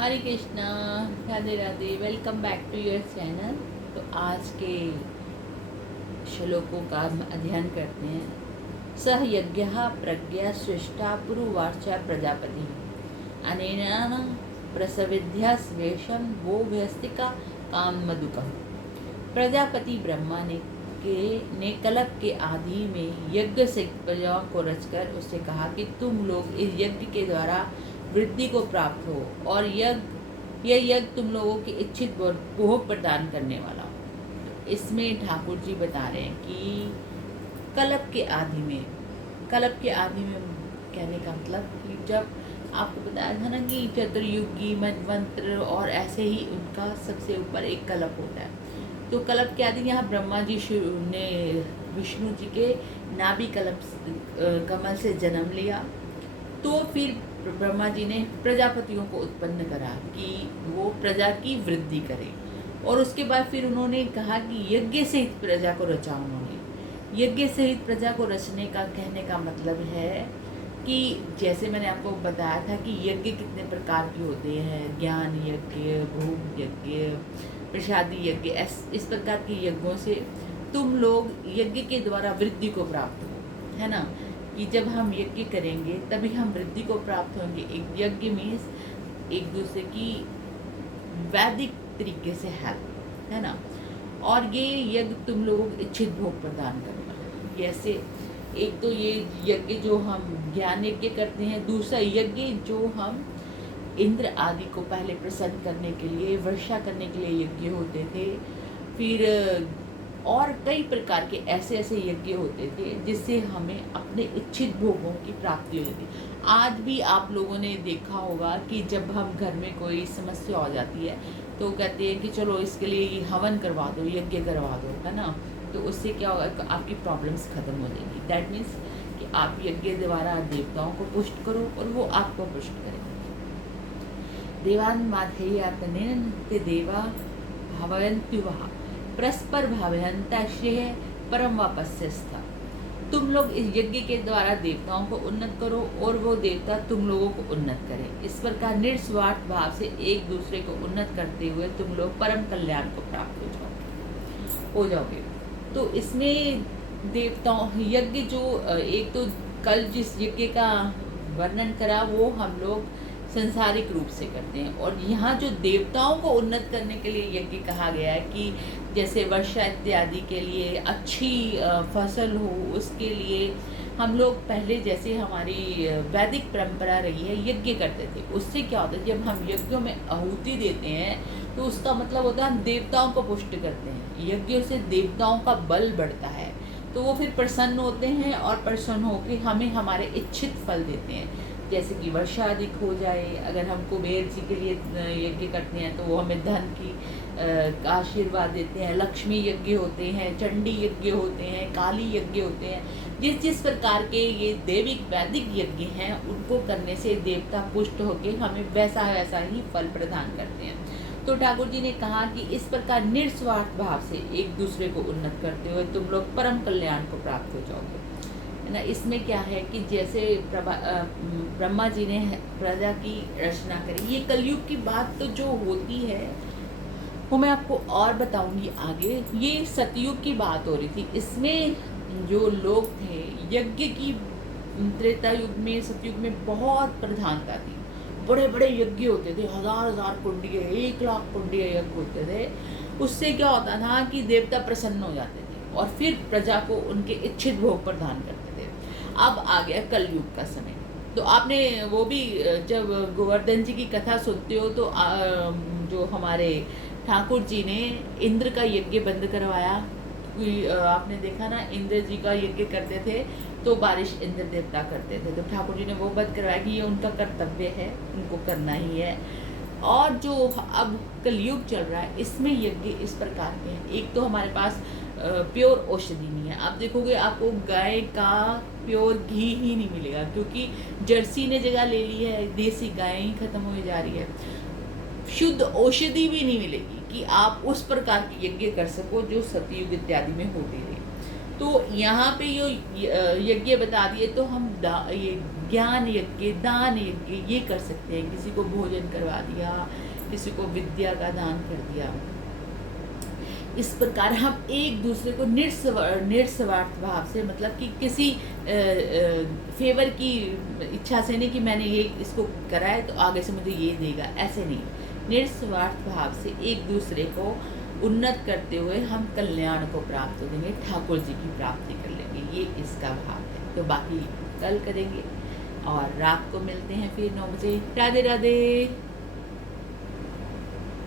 Hare Krishna, Radhe Radhe. Welcome back to your channel. तो आज के श्लोकों का हम अध्ययन करते हैं। सह यज्ञः प्रज्ञा सृष्टा पुरुवाचा प्रजापति अनेन प्रसविध्या स्वेशम वो व्यस्तिका काम मधुकः। प्रजापति ब्रह्मा ने कल्प के आदि में यज्ञ से प्रजाओं को रचकर उससे कहा कि तुम लोग इस यज्ञ के द्वारा वृद्धि को प्राप्त हो और यह यज्ञ तुम लोगों की इच्छित भोग प्रदान करने वाला हो। इसमें ठाकुर जी बता रहे हैं कि कल्प के आदि में कहने का मतलब कि जब आपको बताया था ना कि चतुर्युगी मंत्र और ऐसे ही उनका सबसे ऊपर एक कल्प होता है। तो कल्प के आदि यहाँ ब्रह्मा जी ने विष्णु जी के नाभि कमल से जन्म लिया। तो फिर ब्रह्मा जी ने प्रजापतियों को उत्पन्न करा कि वो प्रजा की वृद्धि करें। और उसके बाद फिर उन्होंने कहा कि यज्ञ सहित प्रजा को रचा। उन्होंने यज्ञ सहित प्रजा को रचने का कहने का मतलब है कि जैसे मैंने आपको बताया था कि यज्ञ कितने प्रकार के होते हैं, ज्ञान यज्ञ, भोग यज्ञ, प्रसादी यज्ञ। इस प्रकार के यज्ञों से तुम लोग यज्ञ के द्वारा वृद्धि को प्राप्त हो, है ना। कि जब हम यज्ञ करेंगे तभी हम वृद्धि को प्राप्त होंगे। एक यज्ञ मीन्स एक दूसरे की वैदिक तरीके से हेल्प, है ना। और ये यज्ञ तुम लोगों को इच्छित भोग प्रदान करना। जैसे एक तो ये यज्ञ जो हम ज्ञान यज्ञ करते हैं, दूसरा यज्ञ जो हम इंद्र आदि को पहले प्रसन्न करने के लिए, वर्षा करने के लिए यज्ञ होते थे। फिर और कई प्रकार के ऐसे यज्ञ होते थे जिससे हमें अपने इच्छित भोगों की प्राप्ति होती थी। आज भी आप लोगों ने देखा होगा कि जब हम घर में कोई समस्या हो जाती है तो कहते हैं कि चलो इसके लिए हवन करवा दो, यज्ञ करवा दो, है ना। तो उससे क्या होगा कि आपकी प्रॉब्लम्स खत्म हो जाएंगी। दैट मीन्स कि आप यज्ञ द्वारा देवताओं को पुष्ट करो और वो आपको पुष्ट करेंगे। देवान माधेयातने देवा भावयन्त्युवः परस्पर भावयन्ता श्रेय परम वापस्यस्थ। तुम लोग इस यज्ञ के द्वारा देवताओं को उन्नत करो और वो देवता तुम लोगों को उन्नत करें। इस प्रकार निस्वार्थ भाव से एक दूसरे को उन्नत करते हुए तुम लोग परम कल्याण को प्राप्त हो जाओगे। तो इसमें देवताओं यज्ञ जो एक तो कल जिस यज्ञ का वर्णन करा वो हम लोग संसारिक रूप से करते हैं, और यहाँ जो देवताओं को उन्नत करने के लिए यज्ञ कहा गया है कि जैसे वर्षा इत्यादि के लिए, अच्छी फसल हो उसके लिए हम लोग पहले जैसे हमारी वैदिक परंपरा रही है यज्ञ करते थे। उससे क्या होता है, जब हम यज्ञों में आहुति देते हैं तो उसका मतलब होता है हम देवताओं को पुष्ट करते हैं। यज्ञों से देवताओं का बल बढ़ता है, तो वो फिर प्रसन्न होते हैं और प्रसन्न होकर हमें हमारे इच्छित फल देते हैं। जैसे कि वर्षा अधिक हो जाए, अगर हम कुबेर जी के लिए यज्ञ करते हैं तो वो हमें धन की आशीर्वाद देते हैं। लक्ष्मी यज्ञ होते हैं, चंडी यज्ञ होते हैं, काली यज्ञ होते हैं। जिस प्रकार के ये दैविक वैदिक यज्ञ हैं उनको करने से देवता पुष्ट होकर हमें वैसा ही फल प्रदान करते हैं। तो ठाकुर जी ने कहा कि इस प्रकार निस्वार्थ भाव से एक दूसरे को उन्नत करते हुए तुम लोग परम कल्याण को प्राप्त हो जाओगे, है ना। इसमें क्या है कि जैसे ब्रह्मा जी ने प्रजा की रचना करी। ये कलयुग की बात तो जो होती है वो मैं आपको और बताऊंगी आगे। ये सतयुग की बात हो रही थी। इसमें जो लोग थे यज्ञ की त्रेता युग में, सतयुग में बहुत प्रधानता थी। बड़े बड़े यज्ञ होते थे, हजार कुंडीय, 1,00,000 कुंडीय यज्ञ होते थे। उससे क्या होता था कि देवता प्रसन्न हो जाते थे और फिर प्रजा को उनके इच्छित भोग प्रदान करते थे। अब आ गया कलयुग का समय। तो आपने वो भी जब गोवर्धन जी की कथा सुनते हो तो जो हमारे ठाकुर जी ने इंद्र का यज्ञ बंद करवाया। आपने देखा ना, इंद्र जी का यज्ञ करते थे तो बारिश इंद्र देवता करते थे, तो ठाकुर जी ने वो बंद करवाया कि ये उनका कर्तव्य है, उनको करना ही है। और जो अब कलयुग चल रहा है इसमें यज्ञ इस प्रकार के हैं। एक तो हमारे पास प्योर औषधि नहीं है। आप देखोगे आपको गाय का प्योर घी ही नहीं मिलेगा, क्योंकि जर्सी ने जगह ले ली है, देसी गाय ही खत्म हो जा रही है। शुद्ध औषधि भी नहीं मिलेगी कि आप उस प्रकार की यज्ञ कर सको जो सतयुग इत्यादि में होती रही। तो यहाँ पे यो यज्ञ बता दिए, तो हम ये ज्ञान यज्ञ, दान यज्ञ ये कर सकते हैं। किसी को भोजन करवा दिया, किसी को विद्या का दान कर दिया। इस प्रकार हम एक दूसरे को निस्वार्थ भाव से, मतलब कि किसी फेवर की इच्छा से नहीं कि मैंने ये इसको करा है तो आगे से मुझे ये देगा, ऐसे नहीं। निस्वार्थ भाव से एक दूसरे को उन्नत करते हुए हम कल्याण को प्राप्त हो देंगे, ठाकुर जी की प्राप्ति कर लेंगे। ये इसका भाव है। तो बाकी कल करेंगे और रात को मिलते हैं फिर 9 बजे। राधे राधे।